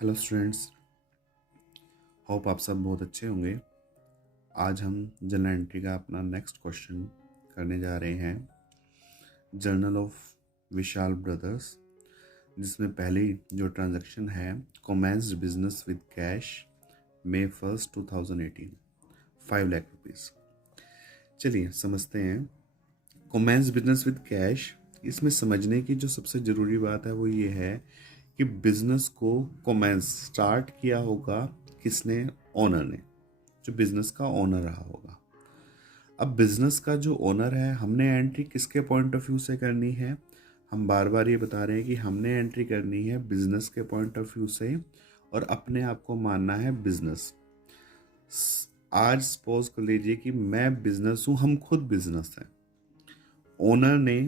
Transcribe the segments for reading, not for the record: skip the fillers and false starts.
Hello students, hope आप सब बहुत अच्छे होंगे। आज हम जर्नल एंट्री का अपना नेक्स्ट क्वेश्चन करने जा रहे हैं, जर्नल ऑफ विशाल ब्रदर्स, जिसमें पहली जो ट्रांजैक्शन है, commenced business with cash May 1, 2018, 5 lakh rupees. चलिए समझते हैं। कॉमेंस्ड बिजनेस विद कैश, इसमें समझने की जो सबसे ज़रूरी बात है वो ये है कि बिजनेस को कॉमेंस स्टार्ट किया होगा किसने? ओनर ने, जो बिजनेस का ओनर रहा होगा। अब बिजनेस का जो ओनर है, हमने एंट्री किसके पॉइंट ऑफ व्यू से करनी है? हम बार बार ये बता रहे हैं कि हमने एंट्री करनी है बिजनेस के पॉइंट ऑफ व्यू से और अपने आप को मानना है बिजनेस। आज सपोज कर लीजिए कि मैं बिजनेस हूं, हम खुद बिजनेस हैं। ओनर ने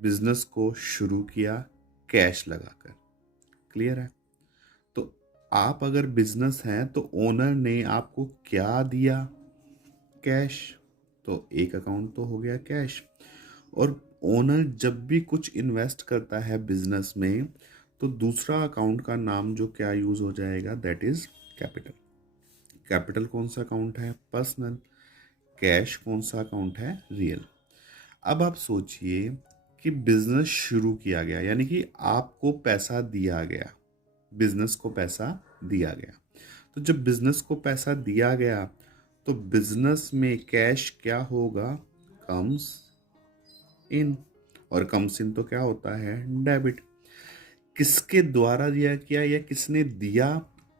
बिजनेस को शुरू किया कैश लगाकर। क्लियर है? तो आप अगर बिजनेस हैं तो ओनर ने आपको क्या दिया? कैश। तो एक अकाउंट तो हो गया कैश। और ओनर जब भी कुछ इन्वेस्ट करता है बिजनेस में तो दूसरा अकाउंट का नाम जो क्या यूज हो जाएगा? That is capital. कैपिटल कौन सा अकाउंट है? पर्सनल। कैश कौन सा अकाउंट है? रियल। अब आप सोचिए कि बिजनेस शुरू किया गया, यानी कि आपको पैसा दिया गया, बिजनेस को पैसा दिया गया। तो जब बिजनेस को पैसा दिया गया तो बिजनेस में कैश क्या होगा? Comes in. और कम्स इन तो क्या होता है? डेबिट। किसके द्वारा दिया गया या किसने दिया?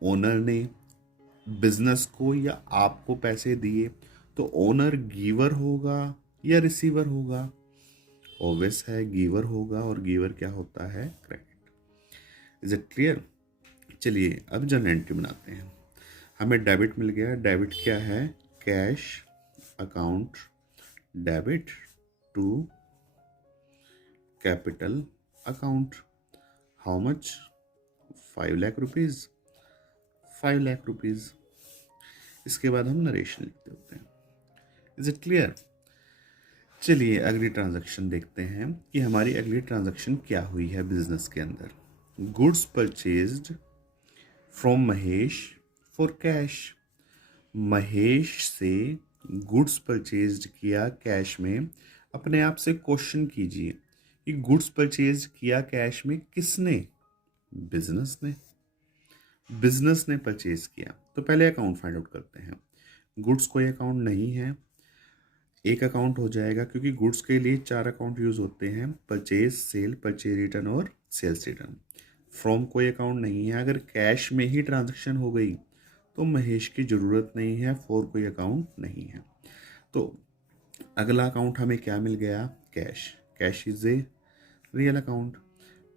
ओनर ने बिजनेस को या आपको पैसे दिए। तो ओनर गिवर होगा या रिसीवर होगा? ऑब्वियस है, गिवर होगा। और गिवर क्या होता है? क्रेडिट। Is it clear? चलिए अब जर्नल एंट्री बनाते हैं। हमें डेबिट मिल गया। डेबिट क्या है? Cash account debit to capital account. How much? 5 lakh rupees. 5 lakh rupees. इसके बाद हम नरेशन लिखते होते हैं। Is it clear? चलिए अगली ट्रांजैक्शन देखते हैं कि हमारी अगली ट्रांजैक्शन क्या हुई है बिजनेस के अंदर। Goods purchased from Mahesh for cash. Mahesh से गुड्स परचेज्ड किया कैश में। अपने आप से क्वेश्चन कीजिए कि गुड्स परचेज किया कैश में किसने? बिजनेस ने। बिजनेस ने परचेज किया। तो पहले अकाउंट फाइंड आउट करते हैं। गुड्स कोई अकाउंट नहीं है, एक अकाउंट हो जाएगा, क्योंकि गुड्स के लिए 4 अकाउंट यूज होते हैं: परचेज, सेल, परचेज रिटर्न और सेल्स रिटर्न। फ्रॉम कोई अकाउंट नहीं है। अगर कैश में ही ट्रांजैक्शन हो गई तो महेश की ज़रूरत नहीं है। फॉर कोई अकाउंट नहीं है। तो अगला अकाउंट हमें क्या मिल गया? Cash. Cash is a real account.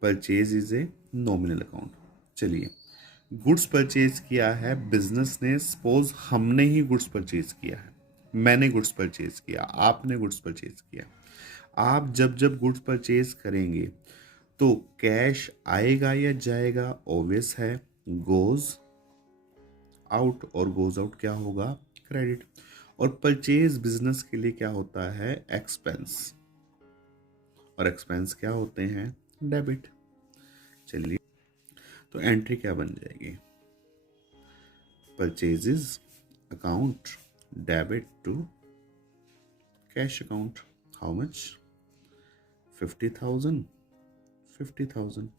Purchase is a nominal account. चलिए, गुड्स परचेज किया है बिजनेस ने। सपोज हमने ही गुड्स परचेज किया है, मैंने गुड्स परचेज किया, आपने गुड्स परचेज किया। आप जब जब गुड्स परचेज करेंगे तो कैश आएगा या जाएगा? ऑब्वियस है, गोज आउट। और गोज आउट क्या होगा? क्रेडिट। और परचेज बिजनेस के लिए क्या होता है? एक्सपेंस। और एक्सपेंस क्या होते हैं? डेबिट। चलिए, तो एंट्री क्या बन जाएगी? Purchases account debit to cash account. How much? 50,000। 50,000।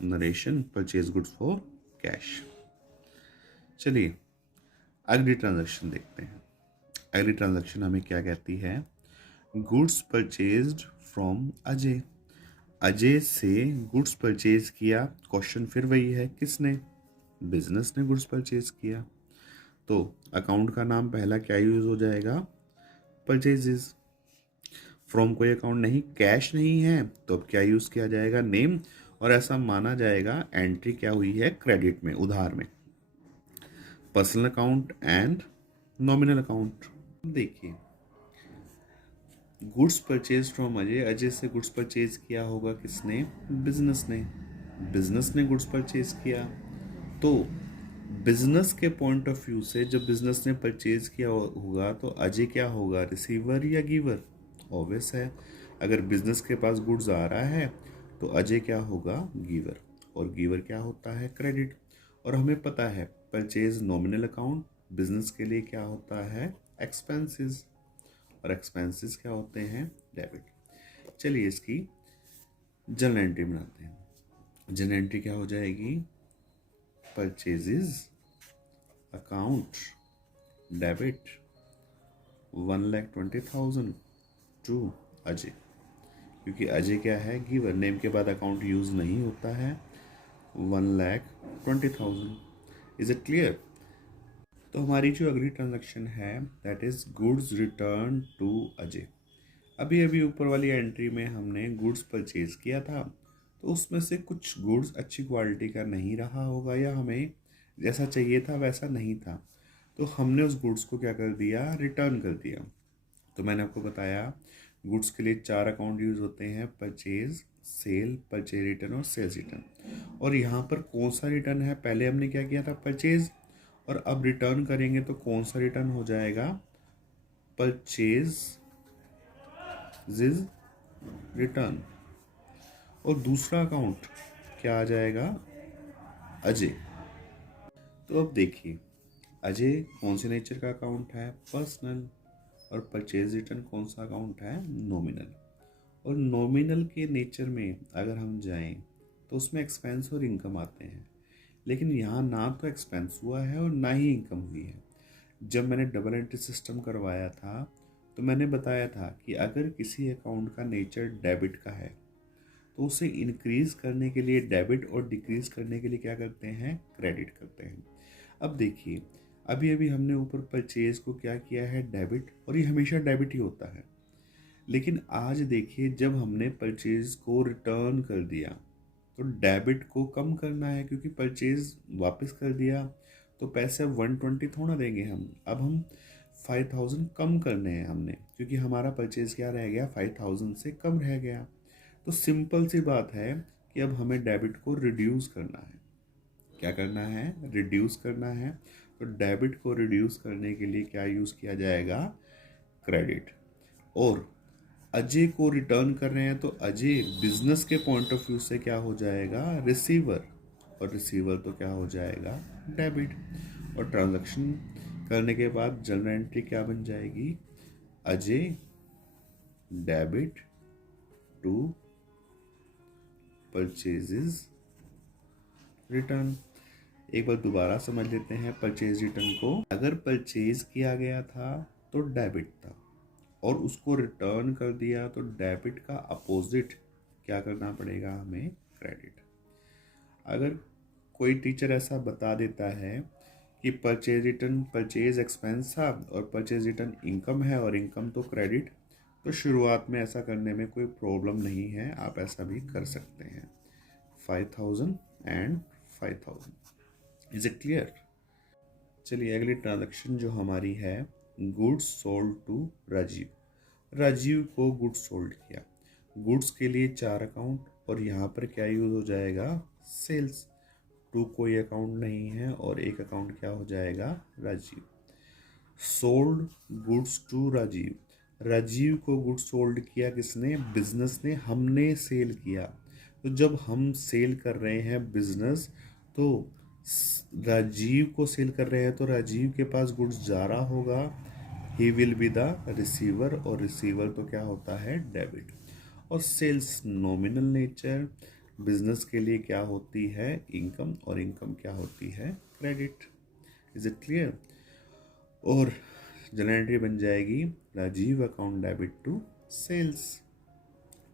Narration purchase goods for cash. चलिए अगली ट्रांजैक्शन देखते हैं। अगली ट्रांजैक्शन हमें क्या कहती है? Goods purchased from Ajay. Ajay से गुड्स परचेज किया। क्वेश्चन फिर वही है, किसने? बिजनेस ने गुड्स परचेज किया। तो अकाउंट का नाम पहला क्या यूज हो जाएगा? परचेजेस। फ्रॉम कोई अकाउंट नहीं, कैश नहीं है, तो अब क्या यूज किया जाएगा? नेम। और ऐसा माना जाएगा एंट्री क्या हुई है? क्रेडिट में, उधार में। Personal account and nominal account. देखिए, goods purchase from Ajay. Ajay से गुड्स परचेज किया होगा किसने? बिजनेस ने। बिजनेस ने गुड्स परचेज किया। तो बिजनेस के पॉइंट ऑफ व्यू से जब बिजनेस ने परचेज किया होगा तो अजय क्या होगा? रिसीवर या गिवर? ऑब्वियस है, अगर बिजनेस के पास गुड्स आ रहा है तो अजय क्या होगा? गिवर। और गिवर क्या होता है, क्रेडिट। और हमें पता है परचेज नॉमिनल अकाउंट, बिजनेस के लिए क्या होता है, एक्सपेंसेस, और एक्सपेंसेस क्या होते हैं, डेबिट। चलिए इसकी जर्नल एंट्री बनाते हैं। जर्नल एंट्री क्या हो जाएगी, purchases account debit 1,20,000 to Ajay, क्योंकि अजय क्या है, गिवर, नेम के बाद अकाउंट यूज नहीं होता है। 1,20,000। Is it clear? तो हमारी जो अगली ट्रांजैक्शन है that is goods return to Ajay. अभी अभी ऊपर वाली एंट्री में हमने गुड्स परचेज किया था, तो उसमें से कुछ गुड्स अच्छी क्वालिटी का नहीं रहा होगा या हमें जैसा चाहिए था वैसा नहीं था, तो हमने उस गुड्स को क्या कर दिया, रिटर्न कर दिया। तो मैंने आपको बताया गुड्स के लिए 4 अकाउंट यूज होते हैं, परचेज, सेल, परचेज रिटर्न और सेल्स रिटर्न। और यहाँ पर कौन सा रिटर्न है, पहले हमने क्या किया था, परचेज, और अब रिटर्न करेंगे तो कौन सा रिटर्न हो जाएगा, परचेज रिटर्न। और दूसरा अकाउंट क्या आ जाएगा, अजय। तो अब देखिए अजय कौन से नेचर का अकाउंट है, पर्सनल, और परचेज रिटर्न कौन सा अकाउंट है, नॉमिनल। और नॉमिनल के नेचर में अगर हम जाएं तो उसमें एक्सपेंस और इनकम आते हैं, लेकिन यहाँ ना तो एक्सपेंस हुआ है और ना ही इनकम हुई है। जब मैंने डबल एंट्री सिस्टम करवाया था तो मैंने बताया था कि अगर किसी अकाउंट का नेचर डेबिट का है तो उसे इंक्रीज करने के लिए डेबिट और डिक्रीज करने के लिए क्या करते हैं, क्रेडिट करते हैं। अब देखिए अभी अभी हमने ऊपर परचेज को क्या किया है, डेबिट, और ये हमेशा डेबिट ही होता है। लेकिन आज देखिए जब हमने परचेज को रिटर्न कर दिया तो डेबिट को कम करना है, क्योंकि परचेज वापस कर दिया तो पैसे 120 थोड़ा देंगे हम, अब हम 5,000 कम करने हैं हमने, क्योंकि हमारा परचेज क्या रह गया, 5,000 से कम रह गया। तो सिंपल सी बात है कि अब हमें डेबिट को रिड्यूस करना है। क्या करना है, रिड्यूस करना है। तो डेबिट को रिड्यूस करने के लिए क्या यूज़ किया जाएगा, क्रेडिट। और अजय को रिटर्न कर रहे हैं तो अजय बिजनेस के पॉइंट ऑफ व्यू से क्या हो जाएगा, रिसीवर, और रिसीवर तो क्या हो जाएगा, डेबिट। और ट्रांजैक्शन करने के बाद जर्नल एंट्री क्या बन जाएगी, Ajay debit to purchases return. एक बार दोबारा समझ लेते हैं परचेज रिटर्न को। अगर परचेज किया गया था तो डेबिट था और उसको रिटर्न कर दिया तो डेबिट का अपोजिट क्या करना पड़ेगा हमें, क्रेडिट। अगर कोई टीचर ऐसा बता देता है कि परचेज रिटर्न परचेज एक्सपेंस था और परचेज रिटर्न इनकम है और इनकम तो क्रेडिट, तो शुरुआत में ऐसा करने में कोई प्रॉब्लम नहीं है, आप ऐसा भी कर सकते हैं। 5,000 एंड 5,000। Is it clear? चलिए अगली ट्रांजैक्शन जो हमारी है, goods sold to Rajiv. Rajiv को गुड्स सोल्ड किया। गुड्स के लिए 4 अकाउंट और यहाँ पर क्या यूज हो जाएगा, सेल्स। टू कोई अकाउंट नहीं है और एक अकाउंट क्या हो जाएगा, Rajiv. Sold goods to Rajiv. Rajiv को गुड्स सोल्ड किया किसने, बिजनेस ने, हमने सेल किया। तो जब हम सेल कर रहे हैं बिजनेस, तो राजीव को सेल कर रहे हैं तो राजीव के पास गुड्स जा रहा होगा, he will be the receiver, और रिसीवर तो क्या होता है, डेबिट। और सेल्स नॉमिनल नेचर, बिजनेस के लिए क्या होती है, इनकम, और इनकम क्या होती है, क्रेडिट। Is it clear? और जर्नल एंट्री बन जाएगी Rajiv account debit to sales.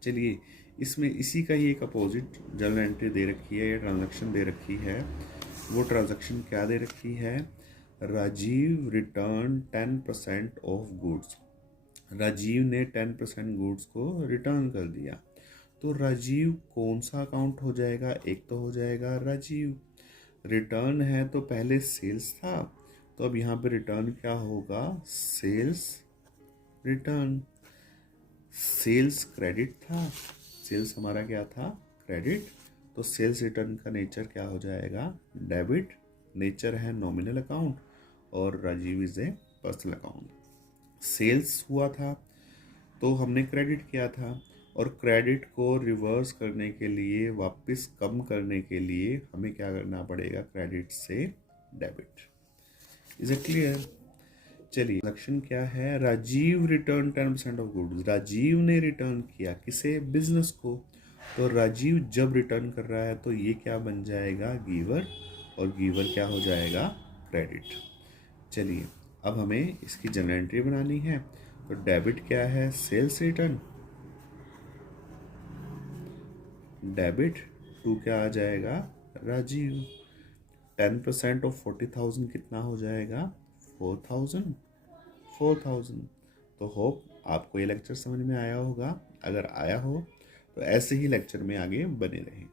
चलिए इसमें इसी का ही एक अपोजिट जर्नल एंट्री दे रखी है या ट्रांजैक्शन दे रखी है। वो ट्रांजैक्शन क्या दे रखी है, Rajiv return 10% of goods. Rajiv ने 10% गुड्स को रिटर्न कर दिया। तो राजीव कौन सा अकाउंट हो जाएगा, एक तो हो जाएगा राजीव। रिटर्न है तो पहले सेल्स था, तो अब यहाँ पे रिटर्न क्या होगा, सेल्स रिटर्न। सेल्स क्रेडिट था, सेल्स हमारा क्या था, क्रेडिट। तो सेल्स रिटर्न का नेचर क्या हो जाएगा, डेबिट। नेचर है नॉमिनल अकाउंट और Rajiv is a personal account. Sales हुआ था तो हमने क्रेडिट किया था, और क्रेडिट को रिवर्स करने के लिए, वापस कम करने के लिए हमें क्या करना पड़ेगा, क्रेडिट से डेबिट। Is it clear? चलिए, लक्षण क्या है, Rajiv return 10% of goods. Rajiv ने रिटर्न किया किसे, बिजनेस को। तो राजीव जब रिटर्न कर रहा है तो ये क्या बन जाएगा, गिवर, और गिवर क्या हो जाएगा, क्रेडिट। चलिए, अब हमें इसकी जर्नल एंट्री बनानी है। तो डेबिट क्या है, सेल्स रिटर्न, डेबिट टू क्या आ जाएगा, राजीव। 10% ऑफ 40,000 कितना हो जाएगा, 4,000। 4,000। तो होप आपको ये लेक्चर समझ में आया होगा। अगर आया हो तो ऐसे ही लेक्चर में आगे बने रहें।